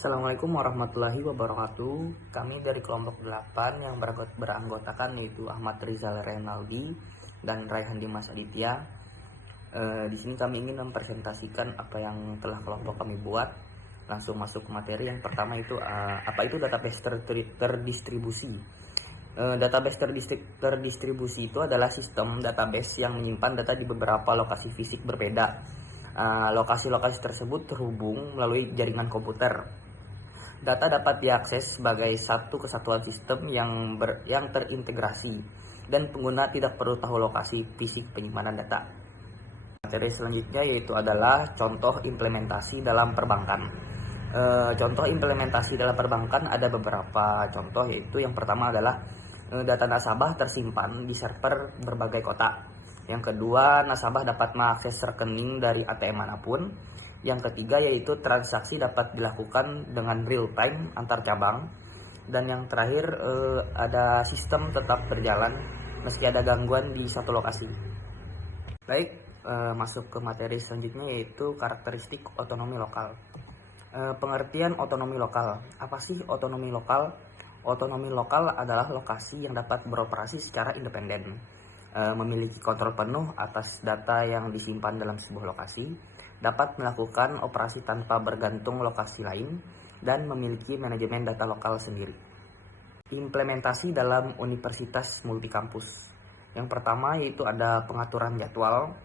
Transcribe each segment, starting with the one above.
Assalamualaikum warahmatullahi wabarakatuh. Kami dari kelompok 8 yang beranggotakan yaitu Ahmad Rizal Renaldi dan Raihan Dimas Aditya. Di sini kami ingin mempresentasikan apa yang telah kelompok kami buat. Langsung masuk ke materi. Yang pertama itu apa itu database terdistribusi. Database terdistribusi itu adalah sistem database yang menyimpan data di beberapa lokasi fisik berbeda. Lokasi-lokasi tersebut terhubung melalui jaringan komputer. Data dapat diakses sebagai satu kesatuan sistem yang terintegrasi dan pengguna tidak perlu tahu lokasi fisik penyimpanan data. Materi selanjutnya yaitu adalah contoh implementasi dalam perbankan. Contoh implementasi dalam perbankan ada beberapa contoh, yaitu yang pertama adalah data nasabah tersimpan di server berbagai kota. Yang kedua, nasabah dapat mengakses rekening dari ATM manapun. Yang ketiga yaitu transaksi dapat dilakukan dengan real time antar cabang. Dan yang terakhir ada sistem tetap berjalan meski ada gangguan di satu lokasi. Baik, masuk ke materi selanjutnya yaitu karakteristik otonomi lokal. Pengertian otonomi lokal. Apa sih otonomi lokal? Otonomi lokal adalah lokasi yang dapat beroperasi secara independen, memiliki kontrol penuh atas data yang disimpan dalam sebuah lokasi, dapat melakukan operasi tanpa bergantung lokasi lain, dan memiliki manajemen data lokal sendiri. Implementasi dalam universitas multikampus. Yang pertama yaitu ada pengaturan jadwal.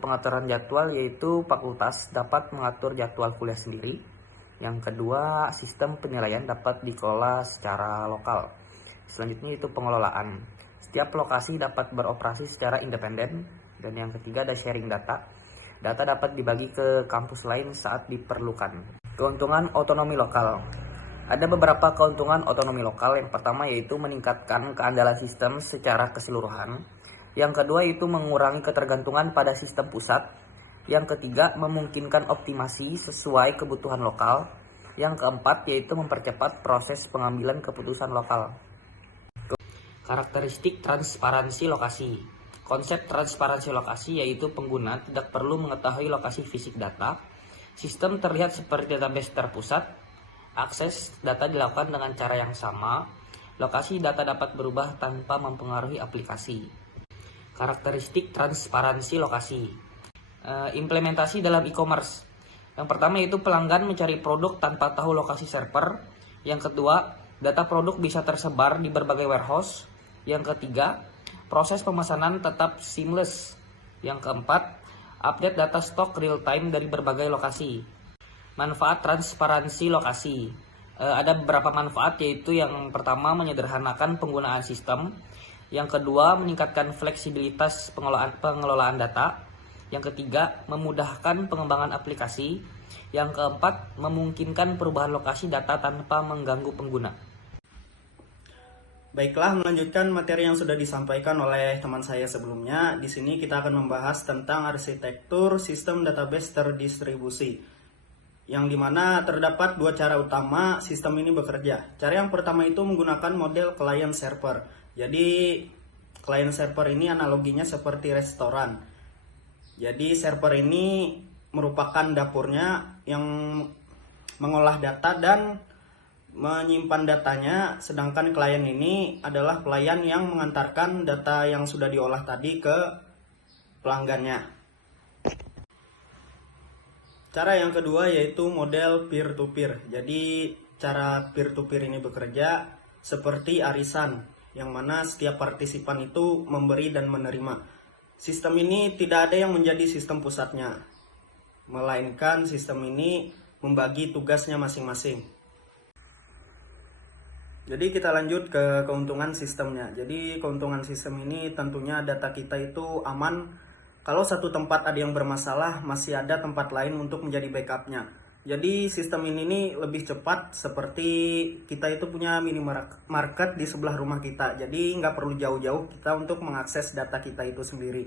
Pengaturan jadwal yaitu fakultas dapat mengatur jadwal kuliah sendiri. Yang kedua, sistem penilaian dapat dikelola secara lokal. Selanjutnya itu pengelolaan. Setiap lokasi dapat beroperasi secara independen. Dan yang ketiga ada sharing data. Data dapat dibagi ke kampus lain saat diperlukan. Keuntungan otonomi lokal. Ada beberapa keuntungan otonomi lokal. Yang pertama yaitu meningkatkan keandalan sistem secara keseluruhan. Yang kedua yaitu mengurangi ketergantungan pada sistem pusat. Yang ketiga memungkinkan optimasi sesuai kebutuhan lokal. Yang keempat yaitu mempercepat proses pengambilan keputusan lokal. Karakteristik transparansi lokasi. Konsep transparansi lokasi yaitu pengguna tidak perlu mengetahui lokasi fisik data. Sistem terlihat seperti database terpusat. Akses data dilakukan dengan cara yang sama. Lokasi data dapat berubah tanpa mempengaruhi aplikasi. Karakteristik transparansi lokasi. Implementasi dalam e-commerce. Yang pertama yaitu pelanggan mencari produk tanpa tahu lokasi server. Yang kedua, data produk bisa tersebar di berbagai warehouse. Yang ketiga, proses pemesanan tetap seamless. Yang keempat, update data stok real time dari berbagai lokasi. Manfaat transparansi lokasi. Ada beberapa manfaat, yaitu yang pertama menyederhanakan penggunaan sistem. Yang kedua, meningkatkan fleksibilitas pengelolaan data. Yang ketiga, memudahkan pengembangan aplikasi. Yang keempat, memungkinkan perubahan lokasi data tanpa mengganggu pengguna. Baiklah, melanjutkan materi yang sudah disampaikan oleh teman saya sebelumnya. Di sini kita akan membahas tentang arsitektur sistem database terdistribusi, yang dimana terdapat dua cara utama sistem ini bekerja. Cara yang pertama itu menggunakan model client server. Jadi client server ini analoginya seperti restoran. Jadi server ini merupakan dapurnya yang mengolah data dan menyimpan datanya, sedangkan klien ini adalah pelayan yang mengantarkan data yang sudah diolah tadi ke pelanggannya. Cara yang kedua yaitu model peer-to-peer. Jadi cara peer-to-peer ini bekerja seperti arisan, yang mana setiap partisipan itu memberi dan menerima. Sistem ini tidak ada yang menjadi sistem pusatnya, melainkan sistem ini membagi tugasnya masing-masing. Jadi kita lanjut ke keuntungan sistemnya. Jadi keuntungan sistem ini tentunya data kita itu aman. Kalau satu tempat ada yang bermasalah, masih ada tempat lain untuk menjadi backupnya. Jadi sistem ini lebih cepat, seperti kita itu punya minimarket di sebelah rumah kita. Jadi nggak perlu jauh-jauh kita untuk mengakses data kita itu sendiri.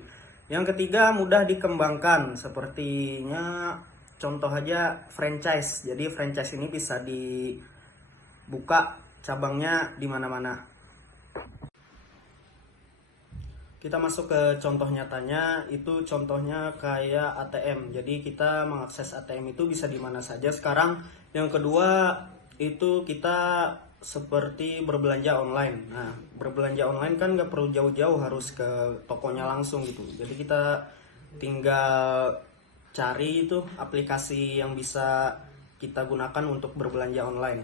Yang ketiga, mudah dikembangkan. Sepertinya contoh aja franchise. Jadi franchise ini bisa dibuka cabangnya di mana-mana. Oke, Kita masuk ke contoh nyatanya, itu contohnya kayak ATM. Jadi kita mengakses ATM itu bisa di mana saja sekarang. Yang kedua itu kita seperti berbelanja online. Nah, berbelanja online kan nggak perlu jauh-jauh harus ke tokonya langsung gitu. Jadi kita tinggal cari itu aplikasi yang bisa kita gunakan untuk berbelanja online.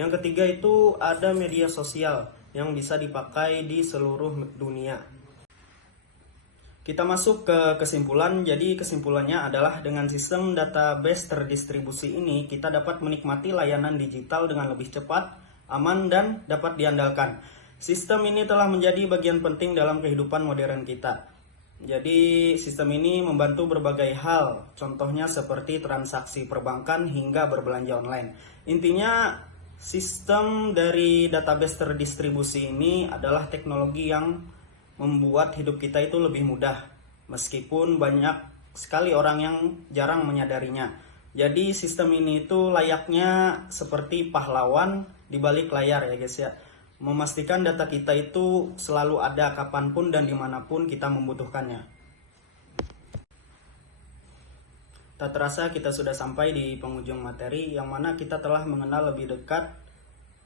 Yang ketiga itu ada media sosial yang bisa dipakai di seluruh dunia. Kita masuk ke kesimpulan. Jadi kesimpulannya adalah dengan sistem database terdistribusi ini kita dapat menikmati layanan digital dengan lebih cepat, aman, dan dapat diandalkan. Sistem ini telah menjadi bagian penting dalam kehidupan modern kita. Jadi sistem ini membantu berbagai hal, contohnya seperti transaksi perbankan hingga berbelanja online. Intinya sistem dari database terdistribusi ini adalah teknologi yang membuat hidup kita itu lebih mudah, meskipun banyak sekali orang yang jarang menyadarinya. Jadi sistem ini itu layaknya seperti pahlawan di balik layar ya guys ya. Memastikan data kita itu selalu ada kapanpun dan dimanapun kita membutuhkannya. Tak terasa kita sudah sampai di penghujung materi, yang mana kita telah mengenal lebih dekat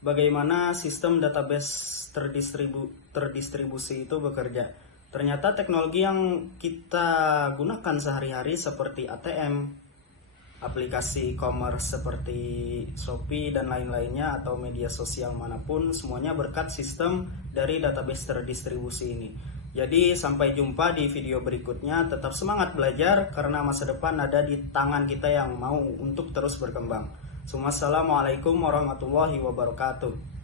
bagaimana sistem database terdistribusi itu bekerja. Ternyata teknologi yang kita gunakan sehari-hari seperti ATM, aplikasi e-commerce seperti Shopee dan lain-lainnya, atau media sosial manapun, semuanya berkat sistem dari database terdistribusi ini. Jadi sampai jumpa di video berikutnya. Tetap semangat belajar karena masa depan ada di tangan kita yang mau untuk terus berkembang. Assalamualaikum warahmatullahi wabarakatuh.